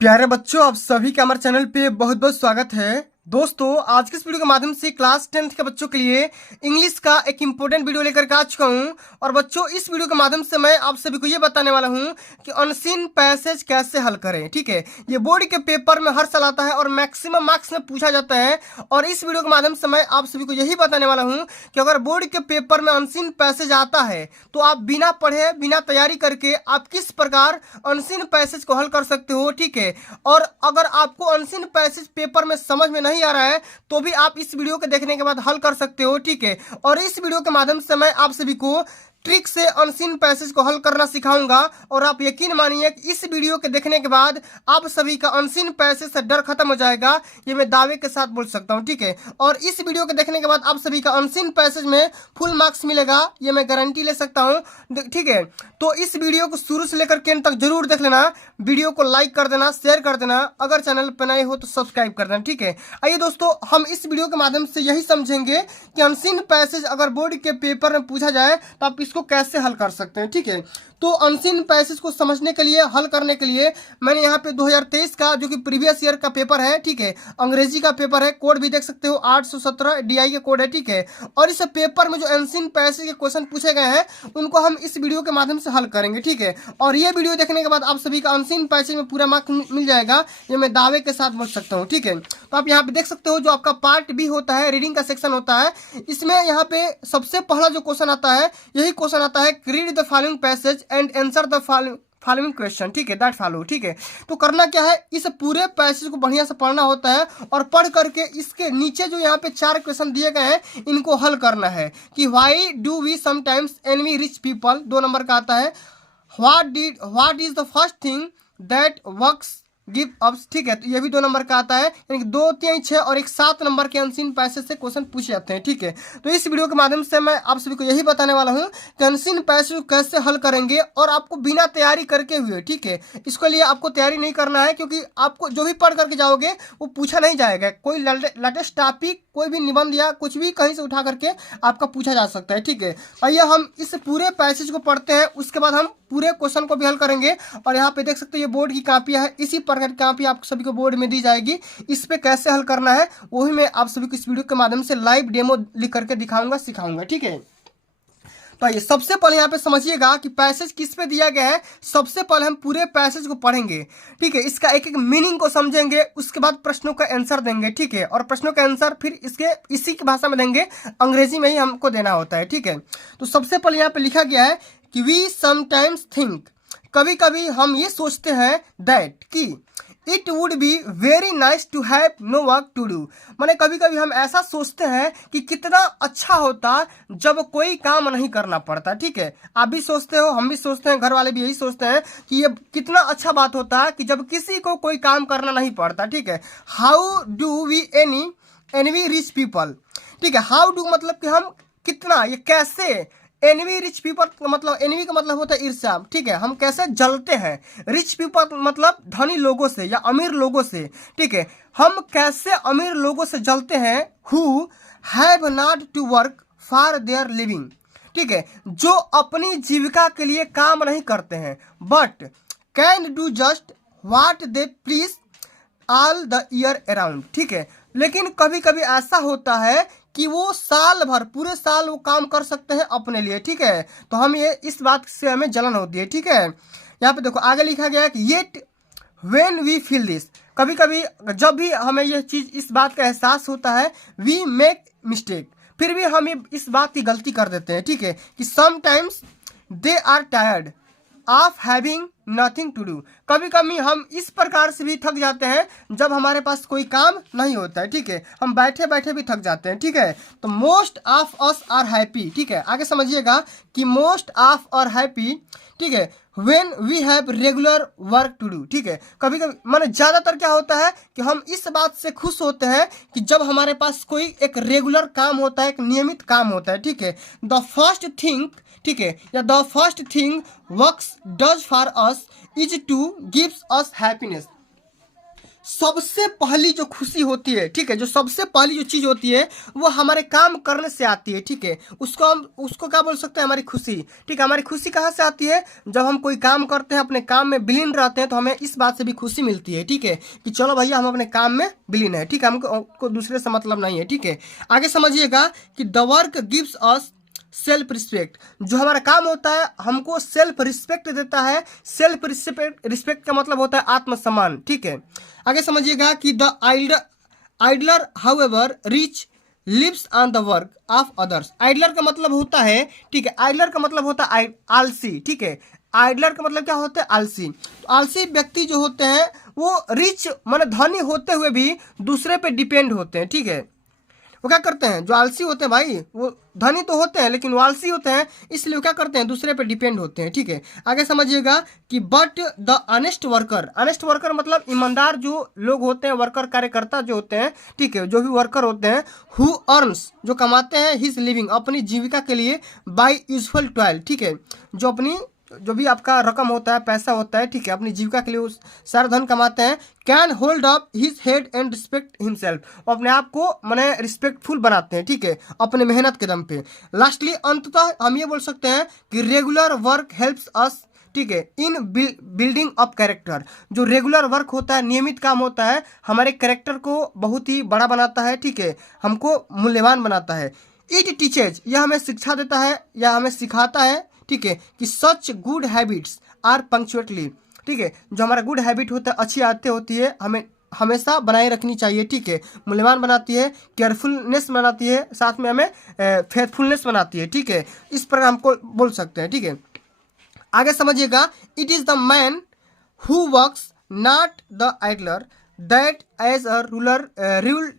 प्यारे बच्चों, आप सभी का हमारे चैनल पे बहुत बहुत स्वागत है। दोस्तों, आज के इस वीडियो के माध्यम से क्लास 10th के बच्चों के लिए इंग्लिश का एक इम्पोर्टेंट वीडियो लेकर के आ चुका हूं। और बच्चों, इस वीडियो के माध्यम से मैं आप सभी को ये बताने वाला हूं कि अनसीन पैसेज कैसे हल करें। ठीक है, ये बोर्ड के पेपर में हर साल आता है और मैक्सिमम मार्क्स में पूछा जाता है। और इस वीडियो के माध्यम से मैं आप सभी को यही बताने वाला हूँ कि अगर बोर्ड के पेपर में अनसीन पैसेज आता है तो आप बिना पढ़े बिना तैयारी करके आप किस प्रकार अनसीन पैसेज को हल कर सकते हो। ठीक है, और अगर आपको अनसीन पैसेज पेपर में समझ में नहीं आ रहा है तो भी आप इस वीडियो के देखने के बाद हल कर सकते हो। ठीक है, और इस वीडियो के माध्यम से मैं आप सभी को ट्रिक से अनसीन पैसेज को हल करना सिखाऊंगा। और आप यकीन मानिए कि इस वीडियो के देखने के बाद आप सभी का अनसीन पैसेज से डर खत्म हो जाएगा, ये मैं दावे के साथ बोल सकता हूँ। ठीक है, और इस वीडियो के देखने के बाद आप सभी का अनसीन पैसेज में फुल मार्क्स मिलेगा, ये मैं गारंटी ले सकता हूँ। ठीक है, तो इस वीडियो को शुरू से लेकर एंड तक जरूर देख लेना। वीडियो को लाइक कर देना, शेयर कर देना, अगर चैनल पर नए हो तो सब्सक्राइब कर देना। ठीक है, आइए दोस्तों, हम इस वीडियो के माध्यम से यही समझेंगे कि अनसीन पैसेज अगर बोर्ड के पेपर में पूछा जाए तो आप इसको कैसे हल कर सकते हैं। ठीक है, तो अनसीन पैसेज को समझने के लिए, हल करने के लिए मैंने यहाँ पे 2023 का जो कि प्रीवियस ईयर का पेपर है, ठीक है, अंग्रेजी का पेपर है, कोड भी देख सकते हो 817 DI का कोड है। ठीक है, और इस पेपर में जो अनसीन पैसेज के क्वेश्चन पूछे गए हैं उनको हम इस वीडियो के माध्यम से हल करेंगे। ठीक है, और ये वीडियो देखने के बाद आप सभी का अनसीन पैसेज में पूरा मार्क्स मिल जाएगा, ये मैं दावे के साथ बोल सकता हूँ। ठीक है, तो आप यहाँ पे देख सकते हो जो आपका पार्ट बी होता है, रीडिंग का सेक्शन होता है, इसमें यहाँ पे सबसे पहला जो क्वेश्चन आता है यही क्वेश्चन आता है, read the following passage and answer the following question. ठीक है, दैट फॉलो। ठीक है, तो करना क्या है, इस पूरे पैसेज को बढ़िया से पढ़ना होता है और पढ़ करके इसके नीचे जो यहाँ पे 4 क्वेश्चन दिए गए हैं इनको हल करना है कि why do we sometimes envy rich people, 2 number का आता है, what is the first thing that works give ups. ठीक है, तो ये भी 2 नंबर का आता है, यानी कि 2, 3, 6 और एक 7 नंबर के अनसीन पैसेज से क्वेश्चन पूछे जाते हैं। ठीक है, तो इस वीडियो के माध्यम से मैं आप सभी को यही बताने वाला हूँ कि अनसीन पैसेज कैसे हल करेंगे और आपको बिना तैयारी करके हुए। ठीक है, इसके लिए आपको तैयारी नहीं करना है क्योंकि आपको जो भी पढ़ करके जाओगे वो पूछा नहीं जाएगा। कोई लेटेस्ट टॉपिक, कोई भी निबंध या कुछ भी कहीं से उठा करके आपका पूछा जा सकता है। ठीक है, आइए हम इस पूरे पैसेज को पढ़ते हैं, उसके बाद हम पूरे क्वेश्चन को भी हल करेंगे। और यहाँ पे देख सकते हो ये बोर्ड की कापियां है, इसी प्रकार की कापी आप सभी को बोर्ड में दी जाएगी, इस पे कैसे हल करना है वही मैं आप सभी को इस वीडियो के माध्यम से लाइव डेमो लिख करके दिखाऊंगा, सिखाऊंगा। ठीक है, तो ये सबसे पहले यहाँ पे समझिएगा कि पैसेज किस पे दिया गया है। सबसे पहले हम पूरे पैसेज को पढ़ेंगे। ठीक है, इसका एक एक मीनिंग को समझेंगे, उसके बाद प्रश्नों का आंसर देंगे। ठीक है, और प्रश्नों का आंसर फिर इसी की भाषा में देंगे, अंग्रेजी में ही हमको देना होता है। ठीक है, तो सबसे पहले यहाँ पे लिखा गया है कि वी समटाइम्स थिंक, कभी कभी हम ये सोचते हैं, दैट कि it would be very nice to have no work to do, माने कभी कभी हम ऐसा सोचते हैं कि कितना अच्छा होता जब कोई काम नहीं करना पड़ता। ठीक है, आप भी सोचते हो, हम भी सोचते हैं, घर वाले भी यही सोचते हैं कि ये कितना अच्छा बात होता है कि जब किसी को कोई काम करना नहीं पड़ता। ठीक है, how do we envy rich people. ठीक है, हाउ डू मतलब कि हम कितना, ये कैसे, एनवी रिच पीपल मतलब, एनवी का मतलब होता है ईर्ष्या। ठीक है, हम कैसे जलते हैं, रिच पीपल मतलब धनी लोगों से या अमीर लोगों से। ठीक है, हम कैसे अमीर लोगों से जलते हैं, who have not to work for their living. ठीक है, जो अपनी जीविका के लिए काम नहीं करते हैं, but can do just what they please all the year around. ठीक है, लेकिन कभी कभी ऐसा होता है कि वो साल भर, पूरे साल वो काम कर सकते हैं अपने लिए। ठीक है, तो हम ये इस बात से हमें जलन होती है। ठीक है, यहाँ पे देखो आगे लिखा गया है कि yet when we feel this, कभी कभी जब भी हमें यह चीज, इस बात का एहसास होता है, वी मेक मिस्टेक, फिर भी हम इस बात की गलती कर देते हैं। ठीक है, कि sometimes they are tired of having nothing to do, कभी कभी हम इस प्रकार से भी थक जाते हैं जब हमारे पास कोई काम नहीं होता है। ठीक है, हम बैठे बैठे भी थक जाते हैं। ठीक है, तो most of us are happy. ठीक है, आगे समझिएगा कि मोस्ट ऑफ आर हैप्पी। ठीक है, when we have regular work to do. ठीक है, कभी कभी माने ज्यादातर क्या होता है कि हम इस बात से खुश होते हैं कि जब हमारे पास कोई एक रेगुलर काम होता है, एक नियमित काम होता है। ठीक है, द फर्स्ट थिंग, ठीक है, या the first thing works does for us is two gives us happiness. सबसे पहली जो खुशी होती है, ठीक है, जो सबसे पहली जो चीज होती है वो हमारे काम करने से आती है, ठीक है। उसको क्या बोल सकते हैं, हमारी खुशी, ठीक है। हमारी खुशी कहाँ से आती है, जब हम कोई काम करते हैं, अपने काम में विलीन रहते हैं, तो हमें इस बात से भी खुशी मिलती है, ठीक है, कि चलो भैया हम अपने काम में विलीन है, ठीक है, हमको दूसरे से मतलब नहीं है, ठीक है। आगे समझिएगा कि the work gives us self respect. जो हमारा काम होता है हमको सेल्फ रिस्पेक्ट देता है। सेल्फ रिस्पेक्ट, रिस्पेक्ट का मतलब होता है आत्मसम्मान, ठीक है। आगे समझिएगा कि the idler however rich lives on the work of others. Idler का मतलब होता है, ठीक है, आइडलर का मतलब होता है आलसी, ठीक है। आइडलर का मतलब क्या होता है, आलसी। तो आलसी व्यक्ति जो होते हैं वो रिच माने धनी होते हुए भी दूसरे पे डिपेंड होते हैं, ठीक है। वो क्या करते हैं, जो आलसी होते हैं भाई, वो धनी तो होते हैं लेकिन वो आलसी होते हैं, इसलिए वो क्या करते हैं, दूसरे पे डिपेंड होते हैं, ठीक है। आगे समझिएगा कि but the honest worker, honest worker मतलब ईमानदार जो लोग होते हैं, वर्कर कार्यकर्ता जो होते हैं, ठीक है, जो भी वर्कर होते हैं, हु अर्न्स जो कमाते हैं हिज लिविंग अपनी जीविका के लिए बाय यूजफुल टॉयल, ठीक है, जो अपनी जो भी आपका रकम होता है, पैसा होता है, ठीक है, अपनी जीविका के लिए उस सारा धन कमाते हैं, can hold up his head and respect himself, वो अपने आप को माने रिस्पेक्टफुल बनाते हैं, ठीक है, अपने मेहनत के दम पे। लास्टली अंततः हम ये बोल सकते हैं कि रेगुलर वर्क हेल्प्स अस, ठीक है, इन बिल्डिंग अप कैरेक्टर। जो रेगुलर वर्क होता है, नियमित काम होता है, हमारे कैरेक्टर को बहुत ही बड़ा बनाता है, ठीक है, हमको मूल्यवान बनाता है। इट टीचेज, यह हमें शिक्षा देता है या हमें सिखाता है, ठीक है, कि such good habits are punctually, ठीक है, जो हमारा गुड हैबिट होता है, अच्छी आदतें होती है, हमें हमेशा बनाए रखनी चाहिए, ठीक है, मूल्यवान बनाती है, केयरफुलनेस बनाती है, साथ में हमें फेथफुलनेस बनाती है, ठीक है। इस प्रकार हमको बोल सकते हैं, ठीक है। आगे समझिएगा, it is the man who works not the idler that as a rule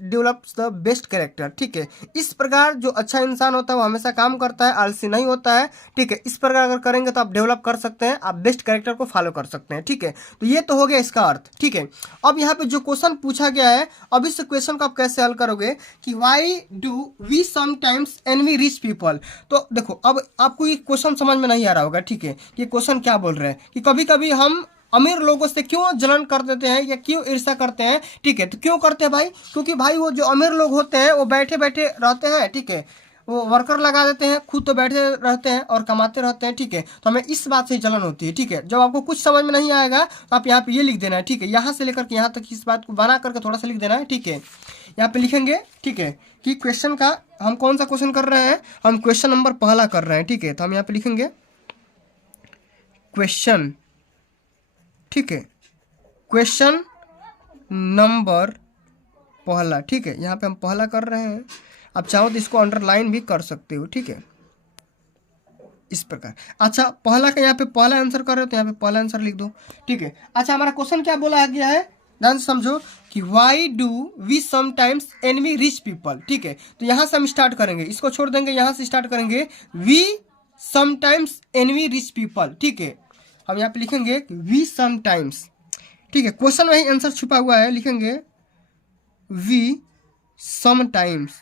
develops the best character, ठीक है। इस प्रकार जो अच्छा इंसान होता है वो हमेशा काम करता है, आलसी नहीं होता है, ठीक है। इस प्रकार अगर करेंगे तो आप डेवलप कर सकते हैं, आप बेस्ट कैरेक्टर को फॉलो कर सकते हैं, ठीक है। तो ये तो हो गया इसका अर्थ, ठीक है। अब यहाँ पे जो क्वेश्चन पूछा गया है, अब इस क्वेश्चन को आप कैसे हल करोगे कि why do we sometimes envy rich people. तो देखो, अब आपको ये क्वेश्चन समझ में नहीं आ रहा होगा, ठीक है, ये क्वेश्चन क्या बोल रहे हैं कि कभी कभी हम अमीर लोगों से क्यों जलन कर देते हैं या क्यों ईर्ष्या करते हैं, ठीक है। तो क्यों करते हैं भाई, क्योंकि भाई वो जो अमीर लोग होते हैं वो बैठे बैठे रहते हैं, ठीक है, वो वर्कर लगा देते हैं, खुद तो बैठे रहते हैं और कमाते रहते हैं, ठीक है। तो हमें इस बात से जलन होती है, ठीक है। जब आपको कुछ समझ में नहीं आएगा तो आप यहाँ पे ये लिख देना है, ठीक है, यहाँ से लेकर के यहाँ तक इस बात को बना करके थोड़ा सा लिख देना है, ठीक है। यहाँ पे लिखेंगे, ठीक है, कि क्वेश्चन का हम कौन सा क्वेश्चन कर रहे हैं, हम क्वेश्चन नंबर पहला कर रहे हैं, ठीक है। तो हम यहाँ पे लिखेंगे क्वेश्चन, ठीक है, क्वेश्चन नंबर पहला, ठीक है, यहाँ पे हम पहला कर रहे हैं। आप चाहो तो इसको अंडरलाइन भी कर सकते हो, ठीक है, इस प्रकार। अच्छा, पहला का यहाँ पे पहला आंसर कर रहे हो तो यहाँ पे पहला आंसर लिख दो, ठीक है। अच्छा, हमारा क्वेश्चन क्या बोला गया है, ध्यान से समझो कि why do we sometimes envy rich people, ठीक है। तो यहाँ से हम स्टार्ट करेंगे, इसको छोड़ देंगे, यहाँ से स्टार्ट करेंगे, we sometimes envy rich people, ठीक है। हम यहाँ पे लिखेंगे वी समटाइम्स, ठीक है, क्वेश्चन में ही आंसर छुपा हुआ है, लिखेंगे वी समटाइम्स,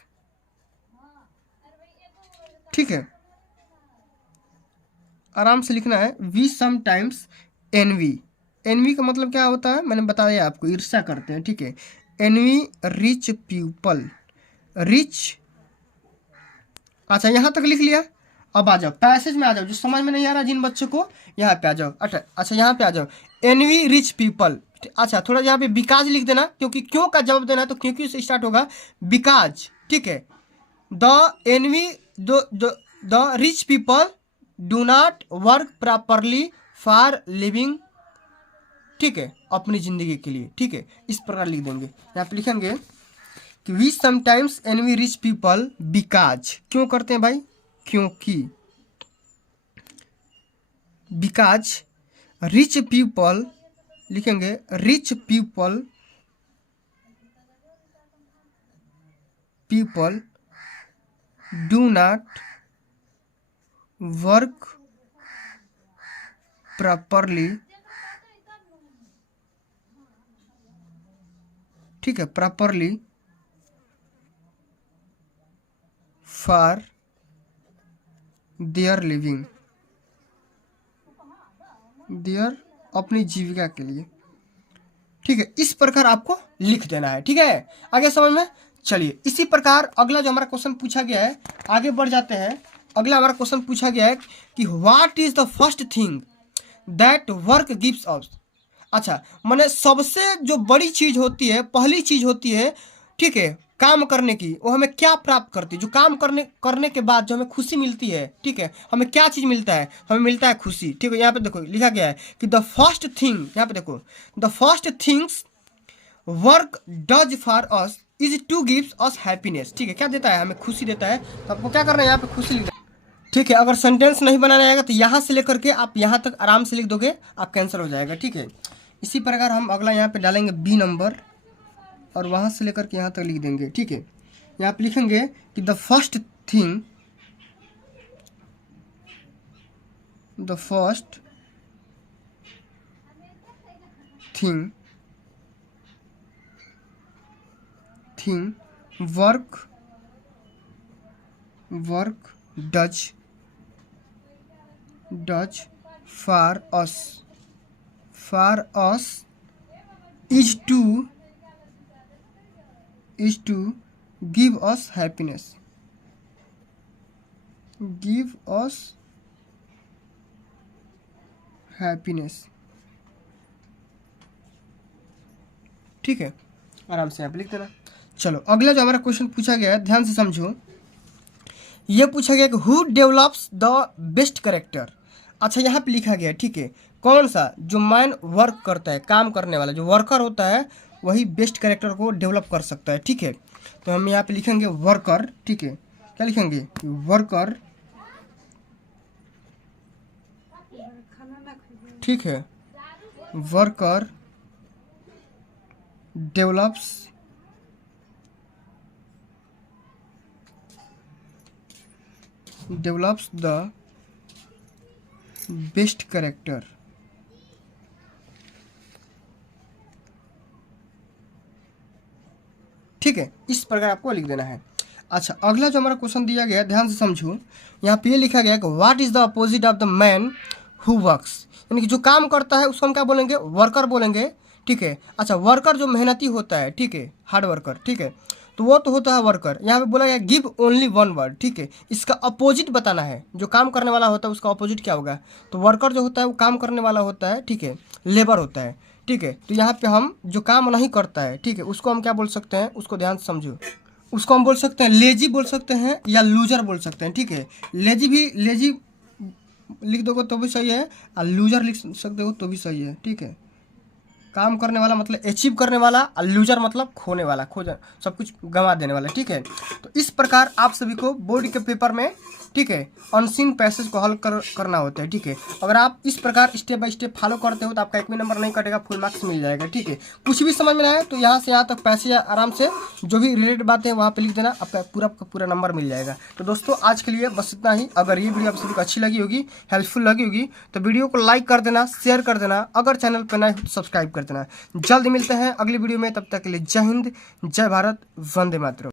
ठीक है, आराम से लिखना है, वी समटाइम्स एनवी। एनवी का मतलब क्या होता है, मैंने बताया आपको, ईर्ष्या करते हैं, ठीक है। एनवी रिच पीपल, रिच, अच्छा यहाँ तक लिख लिया। अब आ जाओ पैसेज में, आ जाओ, जो समझ में नहीं आ रहा जिन बच्चों को, यहाँ पे आ जाओ। अच्छा यहाँ पे आ जाओ, एनवी रिच पीपल। अच्छा, थोड़ा यहाँ पे बिकाज लिख देना, क्योंकि क्यों का जवाब देना है, तो क्योंकि से स्टार्ट होगा, बिकाज, ठीक है। The envy the rich people do not work properly for living, ठीक है, अपनी जिंदगी के लिए, ठीक है, इस प्रकार लिख देंगे। यहाँ पे लिखेंगे कि we sometimes envy rich people because, क्यों करते हैं भाई, क्योंकि, बिकाज रिच पीपल, लिखेंगे rich people do not work properly, ठीक है, properly for their living, their अपनी जीविका के लिए, ठीक है, इस प्रकार आपको लिख देना है। ठीक है, आगे समझ में। चलिए, इसी प्रकार अगला जो हमारा क्वेश्चन पूछा गया है, आगे बढ़ जाते हैं। अगला हमारा क्वेश्चन पूछा गया है कि what is the first thing that work gives us. अच्छा, माने सबसे जो बड़ी चीज होती है, पहली चीज होती है, ठीक है, काम करने की, वो हमें क्या प्राप्त करती है, जो काम करने के बाद जो हमें खुशी मिलती है। ठीक है, हमें क्या चीज मिलता है, हमें मिलता है खुशी। ठीक है, यहाँ पे देखो लिखा गया है कि द फर्स्ट थिंग, यहाँ पे देखो, the first things work does for us is two gives us happiness. ठीक है, क्या देता है, हमें खुशी देता है। तो आपको क्या करना है, यहाँ पे खुशी लिखना है। ठीक है, अगर सेंटेंस नहीं बनाना आएगा तो यहाँ से लेकर के आप यहाँ तक आराम से लिख दोगे, आप कैंसिल हो जाएगा। ठीक है, इसी प्रकार हम अगला यहाँ पे डालेंगे बी नंबर, और वहाँ से लेकर के यहाँ तक लिख देंगे। ठीक है, यहाँ पे लिखेंगे कि the first thing work does for us is to give us happiness. ठीक है, आराम से यहाँ पे लिख देना। चलो, अगला जो हमारा क्वेश्चन पूछा गया है, ध्यान से समझो। ये पूछा गया कि who develops the best character. अच्छा, यहाँ पे लिखा गया है, ठीक है, कौन सा, जो मैन वर्क करता है, काम करने वाला जो वर्कर होता है, वही बेस्ट कैरेक्टर को डेवलप कर सकता है। ठीक है, तो हम यहाँ पे लिखेंगे वर्कर। ठीक है, क्या लिखेंगे, वर्कर। ठीक है, worker develops the best character. ठीक है, इस प्रकार आपको लिख देना है। अच्छा, अगला जो हमारा क्वेश्चन दिया गया, ध्यान से समझो। यहाँ पे ये लिखा गया कि what is the opposite of the man who works, यानी कि जो काम करता है उसको हम क्या बोलेंगे, वर्कर बोलेंगे। ठीक है, अच्छा, वर्कर जो मेहनती होता है, ठीक है, हार्ड वर्कर, ठीक है, तो वो तो होता है वर्कर। यहाँ पे बोला गया गिव ओनली वन वर्ड। ठीक है, इसका अपोजिट बताना है, जो काम करने वाला होता है उसका अपोजिट क्या होगा। तो वर्कर जो होता है वो काम करने वाला होता है, ठीक है, लेबर होता है। ठीक है, तो यहाँ पे हम जो काम नहीं करता है, ठीक है, उसको हम क्या बोल सकते हैं, उसको ध्यान से समझो। उसको हम बोल सकते हैं लेजी बोल सकते हैं, या लूजर बोल सकते हैं। ठीक है, लेजी लिख दोगे तो भी सही है, और लूजर लिख सकते हो तो भी सही है। ठीक है, काम करने वाला मतलब अचीव करने वाला, और लूजर मतलब खोने वाला, सब कुछ गंवा देने वाला। ठीक है, तो इस प्रकार आप सभी को बोर्ड के पेपर में, ठीक है, अनसीन पैसेज को हल करना होता है। ठीक है, अगर आप इस प्रकार स्टेप बाय स्टेप फॉलो करते हो तो आपका एक भी नंबर नहीं कटेगा, फुल मार्क्स मिल जाएगा। ठीक है, कुछ भी समझ में ना आए तो यहाँ से यहाँ तक पैसेज आराम से जो भी रिलेटेड बातें हैं वहाँ पे लिख देना, आपका पूरा नंबर मिल जाएगा। तो दोस्तों, आज के लिए बस इतना ही। अगर ये वीडियो आप सभी को अच्छी लगी होगी, हेल्पफुल लगी होगी, तो वीडियो को लाइक कर देना, शेयर कर देना, अगर चैनल पर नए हो तो सब्सक्राइब कर देना। जल्द मिलते हैं अगली वीडियो में, तब तक के लिए जय हिंद, जय भारत, वंदे मातरम।